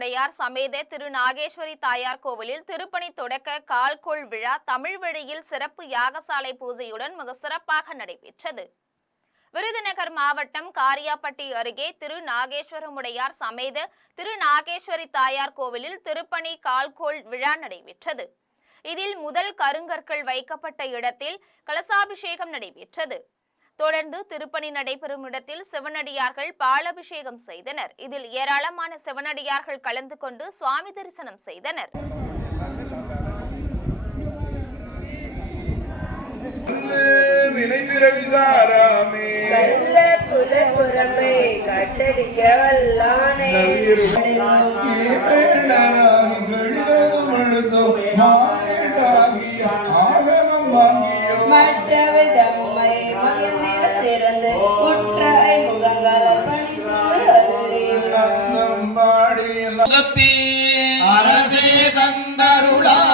நாகேஸ்வரமுடையார் சமேத திரு நாகேஸ்வரி தாயார் கோவிலில் திருப்பணி தொடக்க கால்கோள் விழா தமிழ் வழியில் சிறப்பு யாகசாலை பூஜையுடன் மிக சிறப்பாக நடைபெற்றது. விருதுநகர் மாவட்டம் காரியாப்பட்டி அருகே திரு நாகேஸ்வரமுடையார் சமேத திரு நாகேஸ்வரி தாயார் கோவிலில் திருப்பணி கால்கோள் விழா நடைபெற்றது. இதில் முதல் கருங்கற்கள் வைக்கப்பட்ட இடத்தில் கலசாபிஷேகம் நடைபெற்றது. தொடர்ந்து திருப்பணி நடைபெறும் இடத்தில் சிவனடியார்கள் பாலாபிஷேகம் செய்தனர். இதில் ஏராளமான சிவனடியார்கள் கலந்து கொண்டு சுவாமி தரிசனம் செய்தனர். அரசே தந்தருளாயணியேனி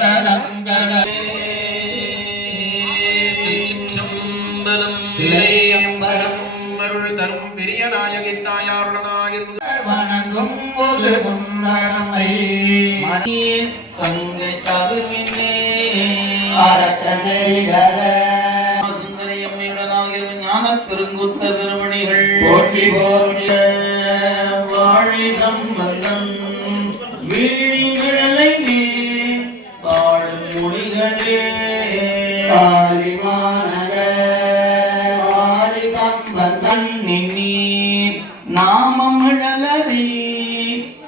கடங்களே சிற்றம்பலம் இளையம்பலம் அருள் தரும் பெரிய நாயகி தாயாருடனாயில் வணங்கும் போது முன்னரமை மணியின் சங்கை கருவினே அரக்கநெறிகர சுந்தரியம்மையுடனாகிய ஞான பெருங்குத்த திருமணிகள் போற்றி போற்றி வாழி சம்பந்தம் வீழிகளை வாழும் மொழிகளே ஆலிமானக வாழி சம்பந்தம் நின்னி நாமம் இழலறி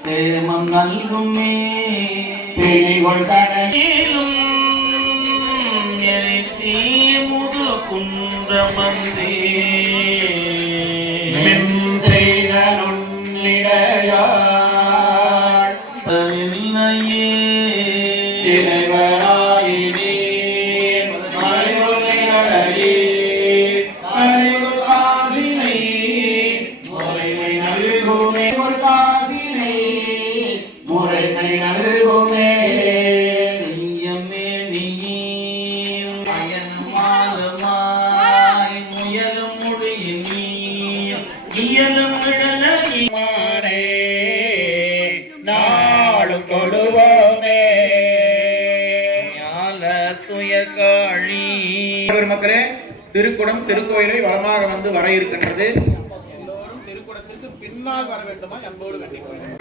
சேமம் நல்குமே பிணிகொள் கடலிலும் எரித்தீ முது குன்றமந்தே மக்களே, திருக்குடம் திருக்கோயிலை வளமாக வந்து வர இருக்கின்றது. எல்லோரும் திருக்குடத்திற்கு பின்னால் வர வேண்டுமா அன்போடு வேண்டிக் கொள்கிறேன்.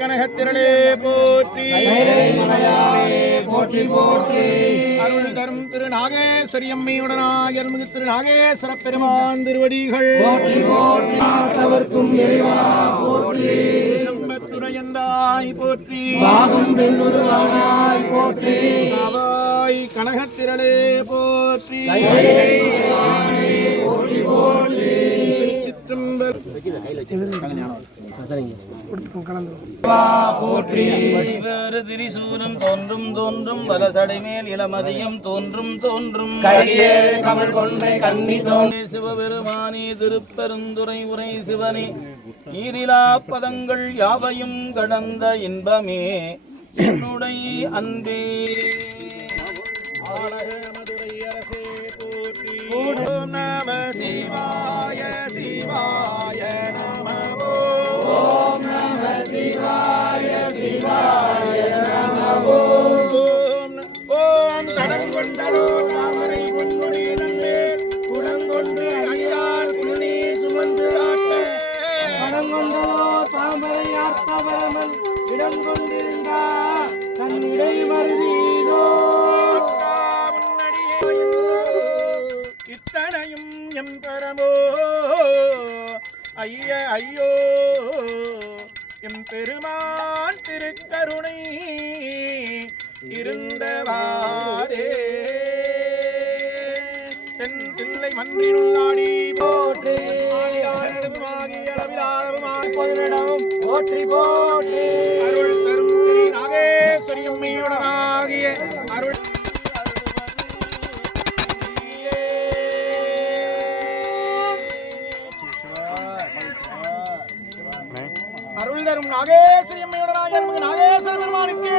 கனகத்திரளே போற்றி போற்றி போற்றி அருள் தரும் திரு நாகேஸ்வரி அம்மையுடனாக அருள்மிகு திரு நாகேஸ்வர பெருமான் திருவடிகள் போற்றி போற்றி இறைவா போற்றி நம்பத்துரையந்தாய் போற்றி பாகம் பெண்ணுருவானாய் போற்றி அவாய் கனகத்திரளே போற்றி போற்றி போற்றி சிற்றம்பலம் போற்றி வடிவேறு திரிசூலம் தோன்றும் தோன்றும் வலசடைமேல் இளமதியம் தோன்றும் தோன்றும் கையேறு கமல் கொன்றை கண்ணி தோன்றி சிவபெருமானே திருப்பெருந்துறை உரை சிவனே ஈரிலா பதங்கள் யாவையும் கடந்த இன்பமே என்னுடைய அன்பே ஓம் நம சிவாய சிவாய நம ஓம் நம சிவாய சிவாய நம ஓம் கடங்கொண்டரோ தாமரை பொன்முடி நன்னே குடங்கொண்டு அணியார் குழுநீ சுமந்து ஆட்ட கடங்கொண்டரோ தாமரை ஆர்த்தவரமன் இடங்கொண்டிருந்தார் தன்னிடை மருவீரோ இத்தனையும் எம் பரமோ ஐய ஐயோ எம் பெருமான் திருக்கருணை இருந்தவாரே தென் தில்லை மன்றினுள்ளாடி போற்றே போற்றி போற்றி அருள் தரும் திரு நாகேஸ்வரி அம்மையுடனாகிய அருள் அருள் தரும் நாகேஸ்வரி அம்மையுடனாகிய அருள்மிகு நாகேஸ்வர பெருமானுக்கு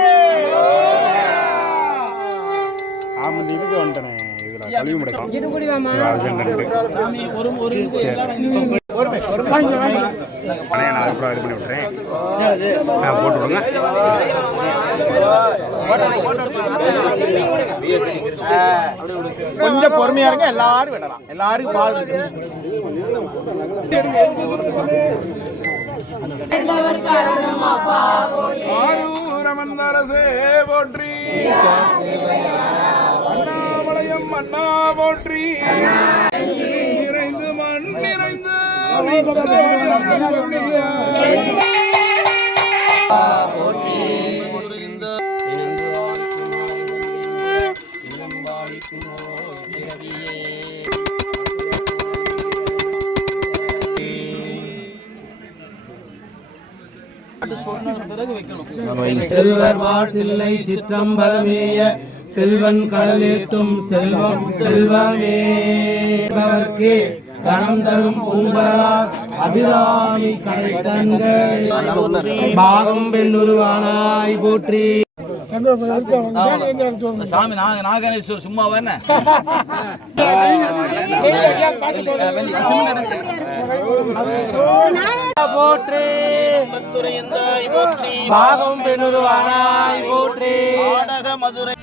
கொஞ்சம் பொறுமையா இருங்க, எல்லாரும் விடலாம். எல்லாரும் பால் ஆரூரமந்தரசே போற்றி, அண்ணாமலையம் அண்ணா போற்றி, நிறைந்து மண் நிறைந்து செல்வர் வாழ்த்தில்லை சிற்றம்பலமேய செல்வன் கடலேற்றும் செல்வம் செல்வமே கணம் தரும் பூங்கலார் அபிராமி கடை தங்கள் பாகம் பெண்ணுருவானாய் போற்றி. சாமி நாகேஸ்வர் சும்மா என்ன போற்றி போற்றி பாகம் பெண்ணுருவானாய் போற்றி. மதுரை